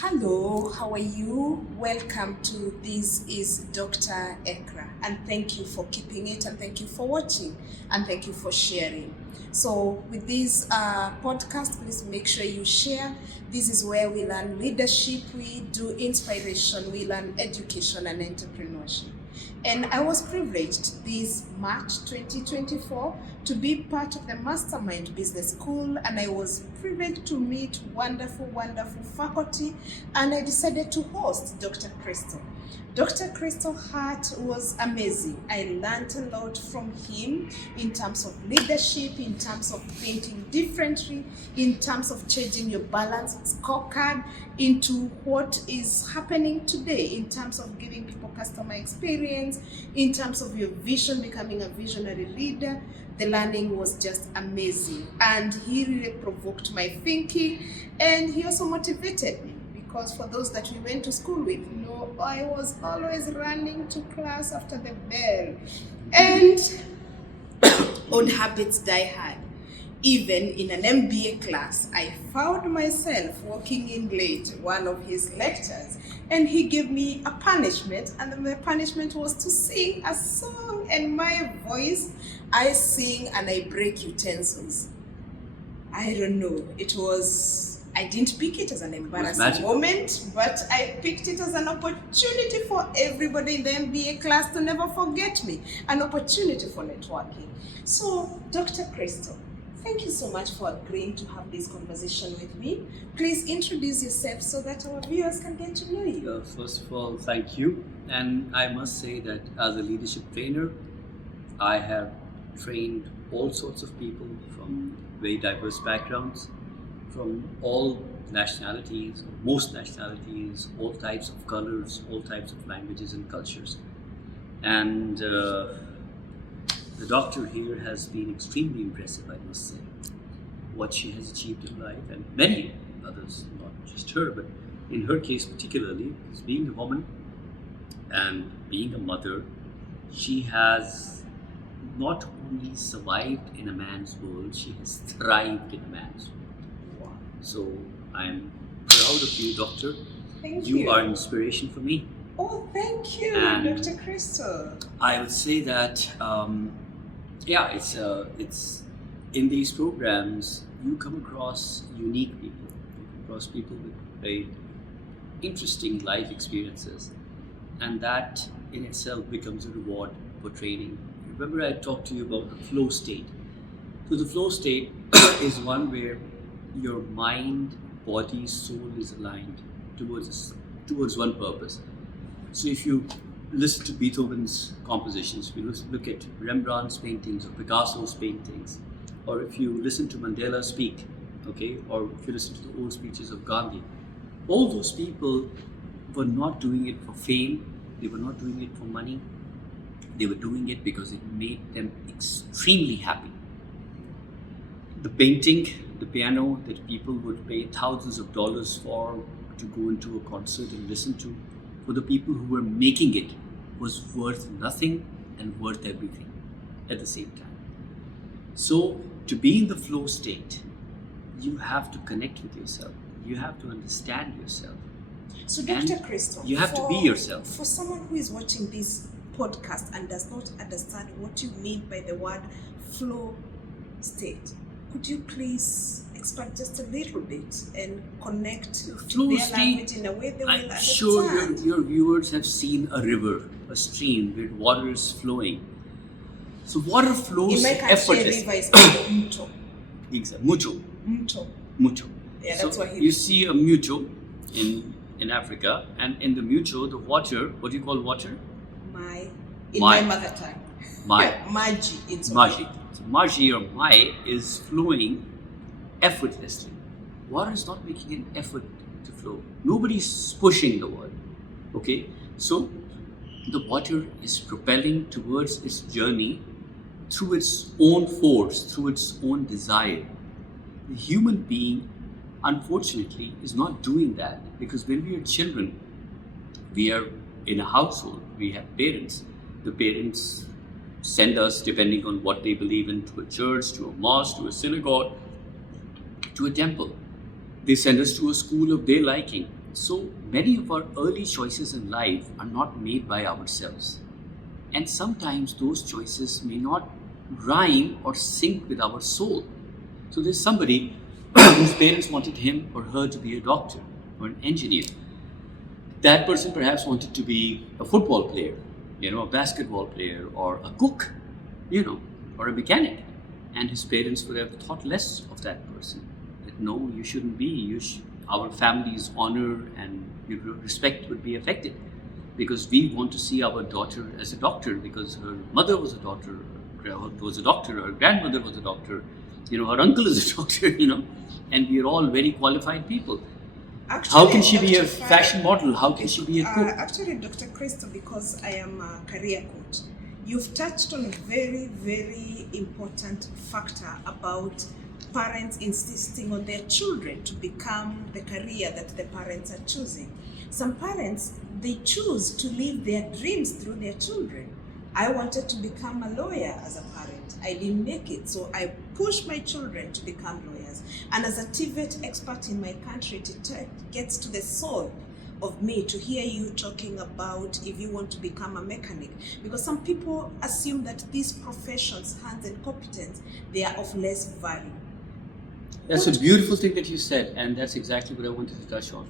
Hello, how are you? Welcome to This is Dr. Ekrah, and thank you for keeping it, and thank you for watching, and thank you for sharing. So with this podcast, please make sure you share. This is where we learn leadership, we do inspiration, we learn education and entrepreneurship. And I was privileged this March 2024 to be part of the Mastermind Business School, and I was privileged to meet wonderful faculty, and I decided to host Dr. Craystal. Dr. Craystal Hart was amazing. I learned a lot from him in terms of leadership, in terms of thinking differently, in terms of changing your balance scorecard into what is happening today, in terms of giving people customer experience, in terms of your vision, becoming a visionary leader. The learning was just amazing, and he really provoked my thinking, and he also motivated me. Because for those that we went to school with, I was always running to class after the bell. And old habits die hard. Even in an MBA class, I found myself walking in late one of his lectures, and he gave me a punishment, and the punishment was to sing a song, and my voice, I sing and I break utensils. I don't know, I didn't pick it as an embarrassing moment, but I picked it as an opportunity for everybody in the MBA class to never forget me, an opportunity for networking. So, Dr. Craystal, thank you so much for agreeing to have this conversation with me. Please introduce yourself so that our viewers can get to know you. First of all, thank you. And I must say that as a leadership trainer, I have trained all sorts of people from very diverse backgrounds, from all nationalities, most nationalities, all types of colors, all types of languages and cultures. And the doctor here has been extremely impressive, I must say, what she has achieved in life, and many others, not just her, but in her case particularly, as being a woman and being a mother, she has not only survived in a man's world, she has thrived in a man's world. So I'm proud of you, Doctor. Thank you. You are inspiration for me. Oh, thank you, And Dr. Craystal. I would say that, it's in these programs you come across unique people. You come across people with very interesting life experiences, and that in itself becomes a reward for training. Remember, I talked to you about the flow state. So the flow state is one where your mind, body, soul is aligned towards one purpose. So if you listen to Beethoven's compositions, if you look at Rembrandt's paintings or Picasso's paintings, or if you listen to Mandela speak, okay, or if you listen to the old speeches of Gandhi, all those people were not doing it for fame, they were not doing it for money, they were doing it because it made them extremely happy. The painting, the piano that people would pay thousands of dollars for to go into a concert and listen to, for the people who were making it, was worth nothing and worth everything at the same time. So to be in the flow state, you have to connect with yourself. You have to understand yourself. So, Dr. Craystal, you have to be yourself. For someone who is watching this podcast and does not understand what you mean by the word flow state, could you please expand just a little bit and connect to their language in a way they will understand? I'm sure your viewers have seen a river, a stream where water is flowing. So water flows effortlessly. In river is called mucho. Exactly. Mucho. Yeah, that's what you see a mucho in Africa, and in the mucho, the water, what do you call water? My mother tongue. Maji. It's Maji. So Maji or Mai is flowing effortlessly. Water is not making an effort to flow. Nobody's pushing the water. Okay? So the water is propelling towards its journey through its own force, through its own desire. The human being, unfortunately, is not doing that, because when we are children, we are in a household, we have parents. The parents send us, depending on what they believe in, to a church, to a mosque, to a synagogue, to a temple. They send us to a school of their liking. So many of our early choices in life are not made by ourselves. And sometimes those choices may not rhyme or sync with our soul. So there's somebody whose parents wanted him or her to be a doctor or an engineer. That person perhaps wanted to be a football player, a basketball player, or a cook, or a mechanic. And his parents would have thought less of that person. That no, you shouldn't be. Our family's honor and respect would be affected because we want to see our daughter as a doctor because her mother was a doctor, her grandmother was a doctor, her uncle is a doctor, and we are all very qualified people. Actually, how can she Dr. be a Farah, fashion model? How can she be a cook? Actually, Dr. Craystal, because I am a career coach, you've touched on a very, very important factor about parents insisting on their children to become the career that the parents are choosing. Some parents, they choose to live their dreams through their children. I wanted to become a lawyer as a parent. I didn't make it, so I pushed my children to become lawyers. And as a TVET expert in my country, it gets to the soul of me to hear you talking about if you want to become a mechanic, because some people assume that these professions, hands and competence, they are of less value. That's a beautiful thing that you said, and that's exactly what I wanted to touch on.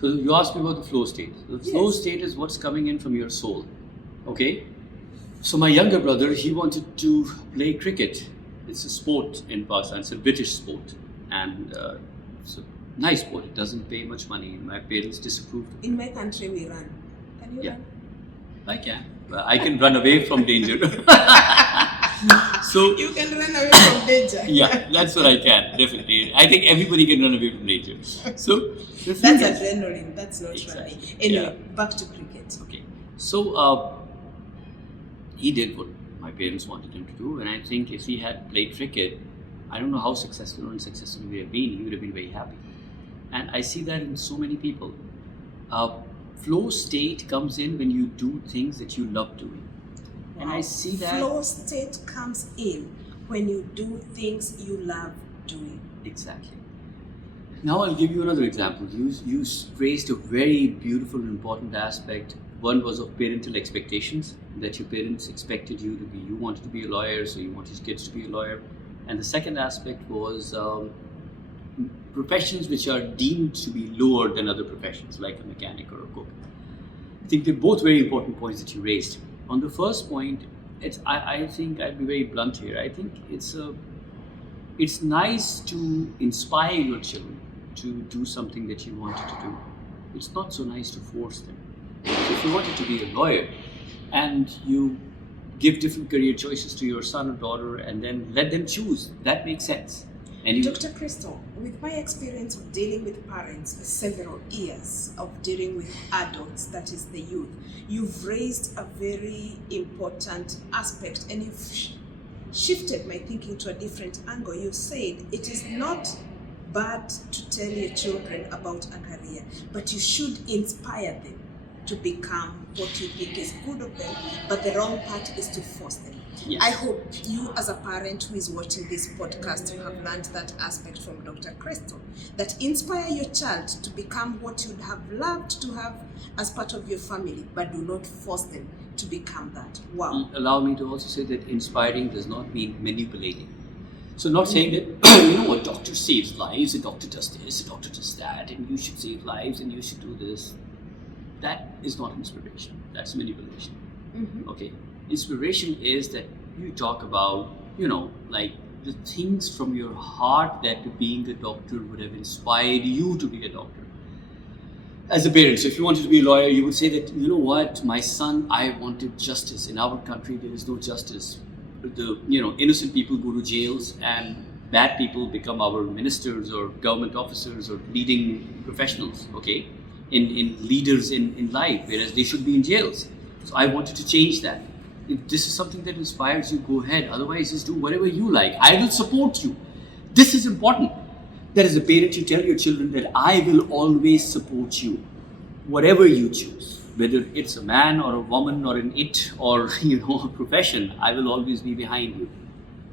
So you asked me about the flow state. The flow state is what's coming in from your soul. Okay? So my younger brother, he wanted to play cricket. It's a sport in Pakistan. It's a British sport. And it's a nice sport. It doesn't pay much money. My parents disapproved. In my country, we run. Can you run? I can. I can run away from danger. So you can run away from danger. Yeah, that's what I can, definitely. I think everybody can run away from danger. So that's adrenaline. That's not exactly. running. Anyway, back to cricket. Okay. So he did what my parents wanted him to do, and I think if he had played cricket, I don't know how successful or unsuccessful he would have been. He would have been very happy. And I see that in so many people. Flow state comes in when you do things that you love doing. And I see that flow state comes in when you do things you love doing. Exactly. Now I'll give you another example. You raised a very beautiful and important aspect. One was of parental expectations, that your parents expected you to be. You wanted to be a lawyer, so you want your kids to be a lawyer. And the second aspect was professions which are deemed to be lower than other professions, like a mechanic or a cook. I think they're both very important points that you raised. On the first point, I think I'd be very blunt here. I think it's nice to inspire your children to do something that you wanted to do. It's not so nice to force them. So if you wanted to be a lawyer and you give different career choices to your son or daughter and then let them choose, that makes sense. And Dr. Craystal, with my experience of dealing with parents, several years of dealing with adults, that is the youth, you've raised a very important aspect and you've shifted my thinking to a different angle. You said it is not bad to tell your children about a career, but you should inspire them to become what you think is good of them, but the wrong part is to force them. Yes. I hope you as a parent who is watching this podcast have learned that aspect from Dr. Craystal, that inspire your child to become what you'd have loved to have as part of your family, but do not force them to become that. Wow. Allow me to also say that inspiring does not mean manipulating. So not saying that, a doctor saves lives, a doctor does this, a doctor does that, and you should save lives and you should do this. That is not inspiration. That's manipulation. Mm-hmm. Okay. Inspiration is that you talk about, like the things from your heart that being a doctor would have inspired you to be a doctor. As a parent, so if you wanted to be a lawyer, you would say that, my son, I wanted justice. In our country, there is no justice. The, innocent people go to jails and bad people become our ministers or government officers or leading professionals, okay, in leaders in life, whereas they should be in jails. So I wanted to change that. If this is something that inspires you, go ahead. Otherwise, just do whatever you like. I will support you. This is important. That as a parent, you tell your children that I will always support you. Whatever you choose, whether it's a man or a woman or an it or, a profession, I will always be behind you.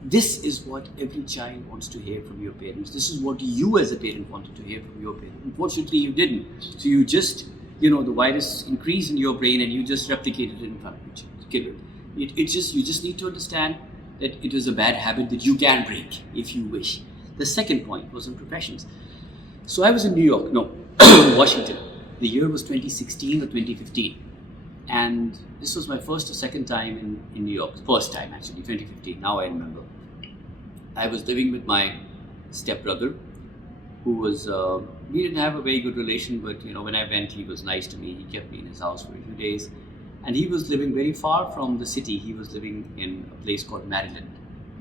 this is what every child wants to hear from your parents. This is what you as a parent wanted to hear from your parents. Unfortunately, you didn't. So you just, the virus increased in your brain and you just replicated it in front of you. You just need to understand that it was a bad habit that you can break if you wish. The second point was on professions. So I was in Washington. The year was 2016 or 2015. And this was my first or second time in New York. First time actually, 2015, now I remember. I was living with my stepbrother, who was, we didn't have a very good relation, but when I went, he was nice to me. He kept me in his house for a few days. And he was living very far from the city. He was living in a place called Maryland,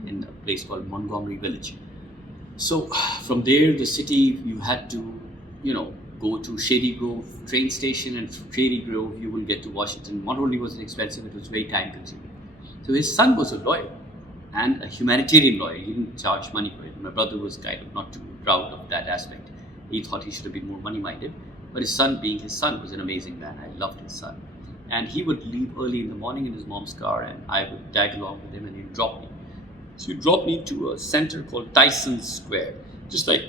in a place called Montgomery Village. So from there, the city, you had to, go to Shady Grove train station, and from Shady Grove you will get to Washington. Not only was it expensive, it was very time consuming. So his son was a lawyer and a humanitarian lawyer. He didn't charge money for it. My brother was kind of not too proud of that aspect. He thought he should have been more money minded. But his son, being his son, was an amazing man. I loved his son. And he would leave early in the morning in his mom's car, and I would tag along with him, and he'd drop me. So he'd drop me to a center called Tyson Square, just like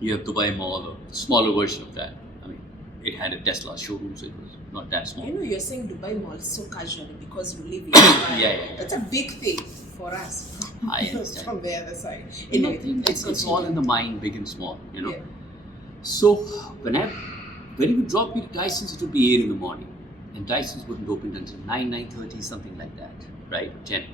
you have Dubai Mall, a smaller version of that. I mean, it had a Tesla showroom, so it was not that small. You're saying Dubai Mall so casually because you live in Dubai. Yeah. That's a big thing for us. I understand. From the other side. Anyway, it's all in the mind, big and small, Yeah. So when he would drop me to Tyson's, it would be 8 in the morning. And Tyson's wouldn't open until 9:30, something like that, right? 10.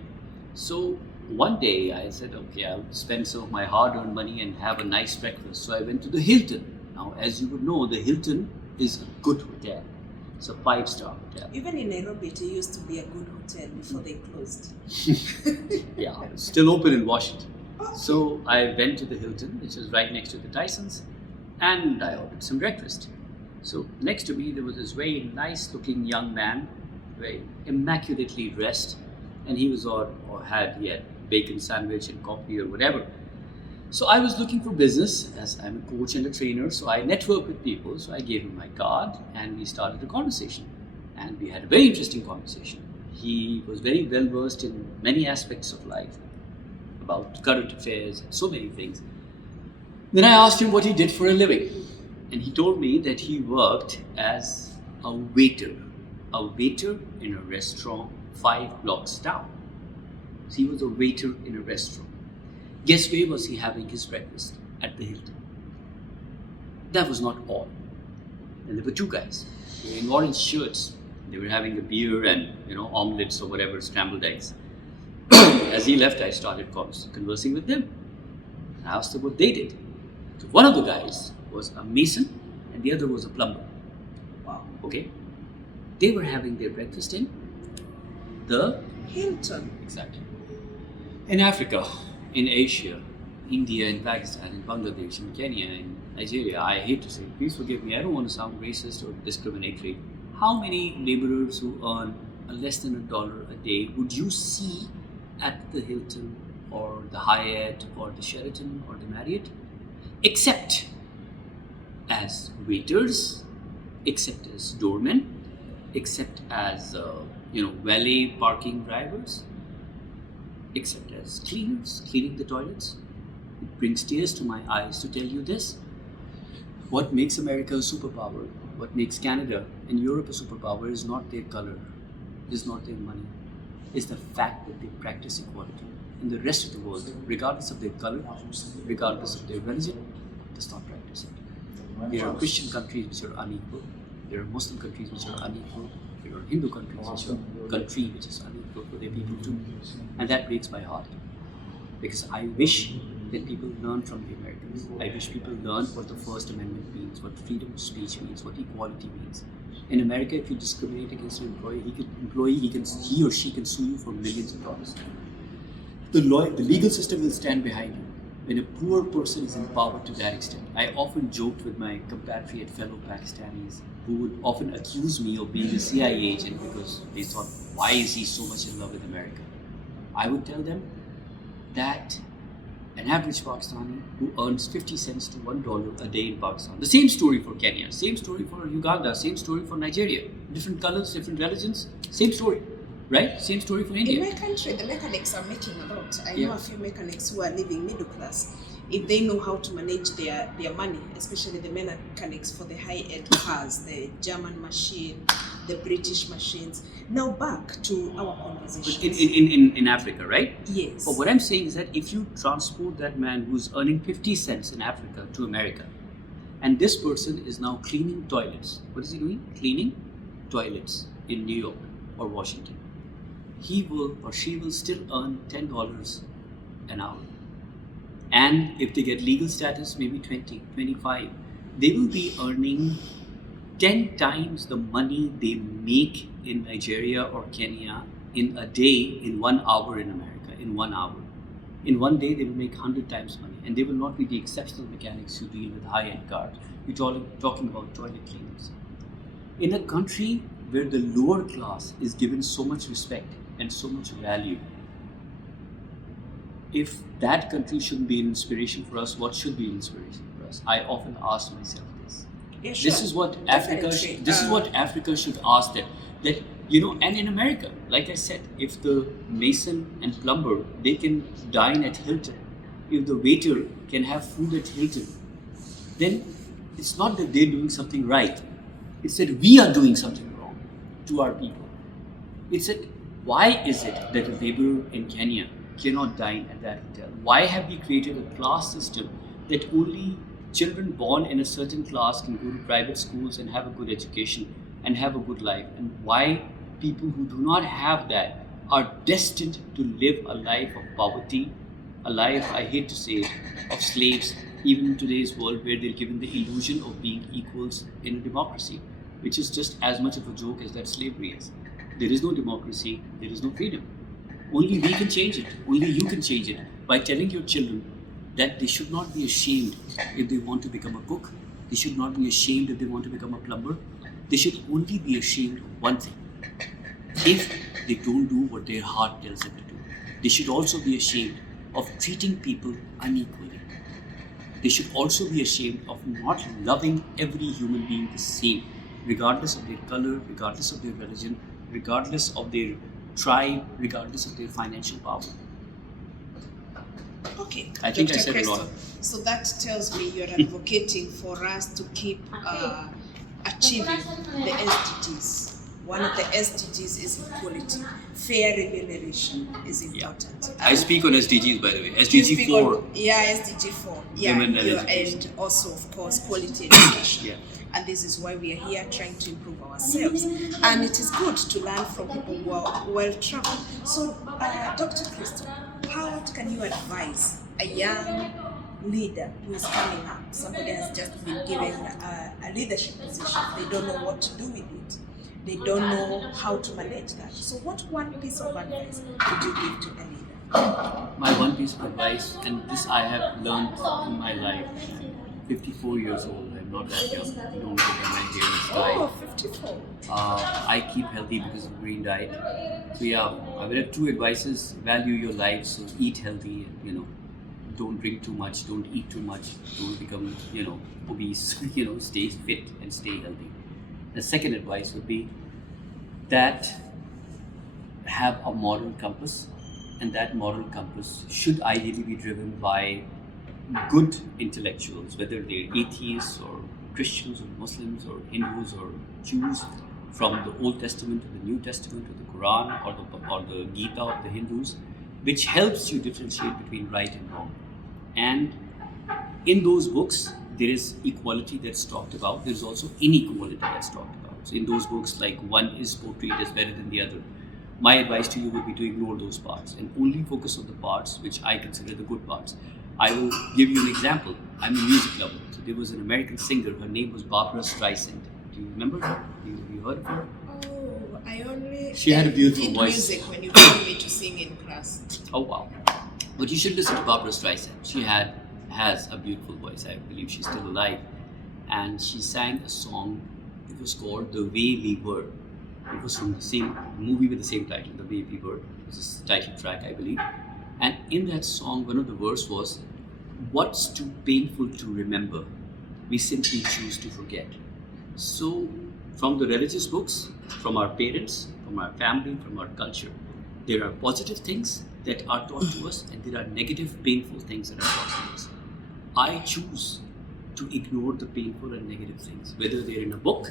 So one day I said, okay, I'll spend some of my hard-earned money and have a nice breakfast. So I went to the Hilton. Now, as you would know, the Hilton is a good hotel. It's a 5-star hotel. Even in Nairobi, it used to be a good hotel before they closed. Yeah, it's still open in Washington. So I went to the Hilton, which is right next to the Tyson's, and I ordered some breakfast. So next to me, there was this very nice-looking young man, very immaculately dressed, and he had bacon sandwich and coffee or whatever. So I was looking for business, as I'm a coach and a trainer, so I network with people. So I gave him my card, and we started a conversation. And we had a very interesting conversation. He was very well versed in many aspects of life, about current affairs and so many things. Then I asked him what he did for a living. And he told me that he worked as a waiter in a restaurant 5 blocks down. So he was a waiter in a restaurant. Guess where was he having his breakfast? At the Hilton. That was not all. And there were 2 guys wearing orange shirts. They were having a beer and omelets or whatever, scrambled eggs. As he left, I started conversing with them. I asked them what they did. So one of the guys was a mason and the other was a plumber. Wow. Okay? They were having their breakfast in the Hilton. Exactly. In Africa, in Asia, India, in Pakistan, in Bangladesh, in Kenya, in Nigeria, I hate to say, please forgive me, I don't want to sound racist or discriminatory. How many laborers who earn less than $1 a day would you see at the Hilton or the Hyatt or the Sheraton or the Marriott? Except as waiters, except as doormen, except as valet parking drivers, except as cleaners, cleaning the toilets. It brings tears to my eyes to tell you this. What makes America a superpower, what makes Canada and Europe a superpower is not their color, is not their money, is the fact that they practice equality. And the rest of the world, regardless of their color, regardless of their religion, does not practice it. There are Christian countries which are unequal. There are Muslim countries which are unequal. There are Hindu countries which is unequal for their people too. And that breaks my heart. Because I wish that people learn from the Americans. I wish people learn what the First Amendment means, what freedom of speech means, what equality means. In America, if you discriminate against an employee, he or she can sue you for millions of dollars. The legal system will stand behind you. When a poor person is empowered to that extent, I often joked with my compatriot fellow Pakistanis who would often accuse me of being a CIA agent because they thought, why is he so much in love with America? I would tell them that an average Pakistani who earns 50 cents to $1 a day in Pakistan, the same story for Kenya, same story for Uganda, same story for Nigeria, different colors, different religions, same story. right? Same story for India. In my country, the mechanics are making a lot. I Yeah. know a few mechanics who are living middle class. If they know how to manage their money, especially the mechanics for the high-end cars, the German machine, the British machines. Now back to our conversation. But in Africa, right? Yes. But what I'm saying is that if you transport that man who's earning 50 cents in Africa to America, and this person is now cleaning toilets. What is he doing? Cleaning toilets in New York or Washington. He will or she will still earn $10 an hour. And if they get legal status, maybe 20, 25, they will be earning 10 times the money they make in Nigeria or Kenya in a day in 1 hour in America, in 1 hour. In one day, they will make 100 times money, and they will not be the exceptional mechanics who deal with high-end cars. We're talking about toilet cleaners. In a country where the lower class is given so much respect and so much value, if that country shouldn't be an inspiration for us, what should be an inspiration for us? I often ask myself this. Yeah, sure. This is what Definitely. Africa. This is what Africa should ask them. That and in America, like I said, if the mason and plumber they can dine at Hilton, if the waiter can have food at Hilton, then it's not that they're doing something right. It's that we are doing something wrong to our people. It's that why is it that a laborer in Kenya cannot dine at that hotel? Why have we created a class system that only children born in a certain class can go to private schools and have a good education and have a good life? And why people who do not have that are destined to live a life of poverty, a life, I hate to say it, of slaves, even in today's world where they're given the illusion of being equals in a democracy, which is just as much of a joke as that slavery is. There is no democracy, there is no freedom. Only we can change it. Only you can change it by telling your children that they should not be ashamed if they want to become a cook. They should not be ashamed if they want to become a plumber. They should only be ashamed of one thing. If they don't do what their heart tells them to do. They should also be ashamed of treating people unequally. They should also be ashamed of not loving every human being the same, regardless of their color, regardless of their religion, regardless of their tribe, regardless of their financial power. Okay, I think Dr. I said a lot. Craystal, so that tells me you're advocating for us to keep achieving the SDGs. One of the SDGs is equality. Fair remuneration is important. I speak on SDGs, by the way. You SDG speak 4. on- SDG 4. Yeah, Women and education. and also, of course, quality education. Yeah. And this is why we are here trying to improve ourselves. And it is good to learn from people who are well-traveled. So, Dr. Craystal, how can you advise a young leader who is coming up? Somebody has just been given a leadership position. They don't know what to do with it. They don't know how to manage that. So what one piece of advice would you give to a leader? My one piece of advice, and this I have learned in my life. I'm 54 years old. I'm not that young. Don't look at my hair and style. Oh, 54. I keep healthy because of green diet. So yeah, I will have two advices: value your life, so eat healthy, and don't drink too much, don't eat too much, don't become obese. Stay fit and stay healthy. The second advice would be that have a moral compass, and that moral compass should ideally be driven by good intellectuals, whether they're atheists or Christians or Muslims or Hindus or Jews, from the Old Testament to the New Testament to the Quran or the Gita of the Hindus, which helps you differentiate between right and wrong. And in those books, there is equality that's talked about. There's also inequality that's talked about. So in those books, like one is portrayed as better than the other. My advice to you would be to ignore those parts and only focus on the parts which I consider the good parts. I will give you an example. I'm a music lover. So there was an American singer. Her name was Barbara Streisand. Do you remember her? Have you heard of her? Oh, I only She had a beautiful did voice. music when you told me to sing in class. Oh wow! But you should listen to Barbara Streisand. She has a beautiful voice. I believe she's still alive, and she sang a song. It was called "The Way We Were." It was from the same movie with the same title, "The Way We Were." It was a title track, I believe. And in that song, one of the verse was, "What's too painful to remember, we simply choose to forget." So, from the religious books, from our parents, from from our family, from our culture. There are positive things that are taught to us, and there are negative, painful things that are taught to us. I choose to ignore the painful and negative things, whether they're in a book.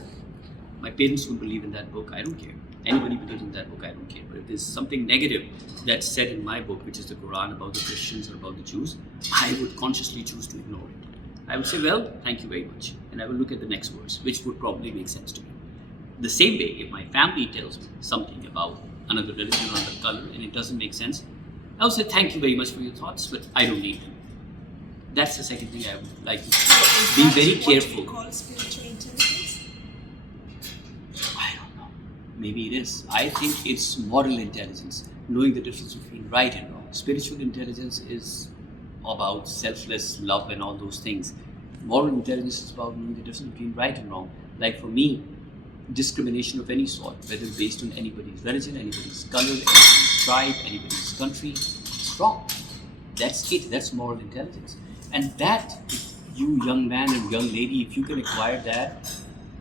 My parents don't believe in that book, I don't care. Anybody believes in that book, I don't care. But if there's something negative that's said in my book, which is the Quran, about the Christians or about the Jews, I would consciously choose to ignore it. I would say, well, thank you very much. And I will look at the next verse, which would probably make sense to me. The same way, if my family tells me something about another religion or another color and it doesn't make sense, I would say, thank you very much for your thoughts, but I don't need them. That's the second thing I would like to say. Be very careful. What you call spiritual intelligence? I don't know. Maybe it is. I think it's moral intelligence, knowing the difference between right and wrong. Spiritual intelligence is about selfless love and all those things. Moral intelligence is about knowing the difference between right and wrong. Like for me, discrimination of any sort, whether based on anybody's religion, anybody's color, anybody's tribe, anybody's country, it's wrong. That's it. That's moral intelligence. And that, if you young man and young lady, if you can acquire that,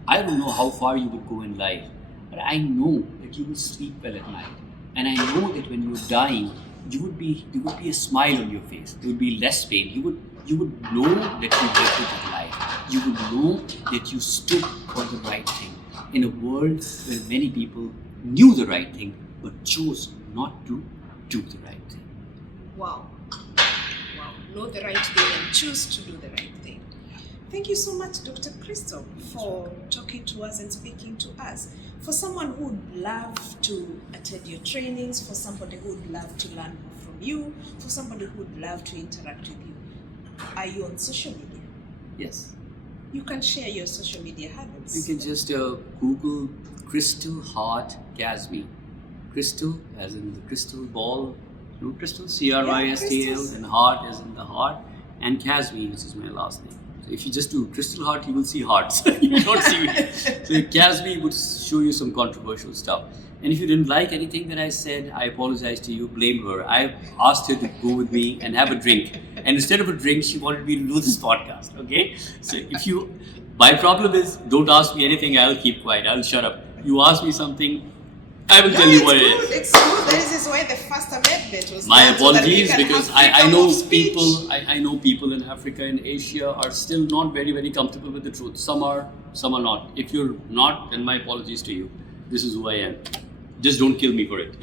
I don't know how far you would go in life, but I know that you will sleep well at night. And I know that when you're dying, there would be a smile on your face. There would be less pain. You would know that you lived a good life. You would know that you stood for the right thing. In a world where many people knew the right thing, but chose not to do the right thing. Wow. Know the right thing and choose to do the right thing. Thank you so much, Dr. Craystal, for talking to us and speaking to us. For someone who would love to attend your trainings, for somebody who would love to learn more from you, for somebody who would love to interact with you, are you on social media? Yes. You can share your social media handles. You can just Google Craystal Heart Casmi. Crystal, as in the crystal ball. Craystal, Cristal, and heart as in the heart, and Casmi, which is my last name. So if you just do Craystal Heart, you will see hearts. You will not see it. So Casmi would show you some controversial stuff. And if you didn't like anything that I said, I apologize to you, blame her. I asked her to go with me and have a drink. And instead of a drink, she wanted me to do this podcast, okay? So my problem is, don't ask me anything, I'll keep quiet, I'll shut up. You ask me something, I will tell you what it is. It's good. This is why the First Amendment was My done, so that we apologies, can because have I freedom know of speech. I know people in Africa and Asia are still not very, very comfortable with the truth. Some are not. If you're not, then my apologies to you. This is who I am. Just don't kill me for it.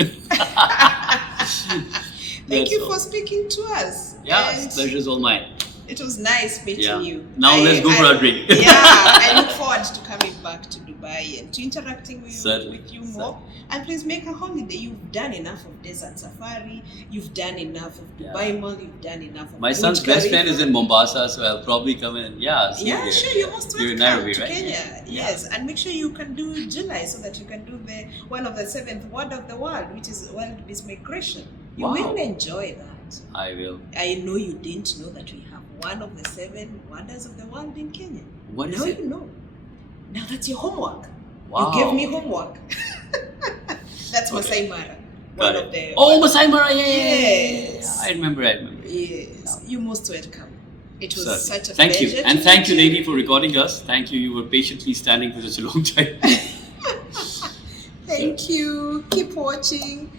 Thank you for speaking to us. Yeah, And pleasure is all mine. it was nice meeting you. Now let's go for a drink. Yeah, I look forward to coming back to Dubai and to interacting with you more. And please make a holiday. You've done enough of desert safari. You've done enough of Dubai Mall. You've done enough of my son's best friend is in Mombasa, so I'll probably come in. Yeah, sure. You're most You're in welcome Nairobi, to right? Kenya. Yes, and make sure you can do July so that you can do the one of the seventh word of the world, which is World Peace Migration. You Wow. will enjoy that. I will. I know you didn't know that we have one of the 7 wonders of the world in Kenya. What is now it? you know. Now that's your homework. Wow. You gave me homework. That's Masai Mara. Got One it. of the Oh, Masai Mara, yeah. Yes. I remember. Yes. You're most welcome. It was such a Thank pleasure. you. And to thank you, meet lady, for recording us. Thank you. You were patiently standing for such a long time. Thank you. Keep watching.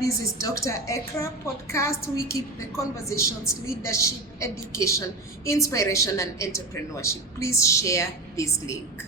This is Dr. Ekrah podcast. We keep the conversations, leadership, education, inspiration, and entrepreneurship. Please share this link.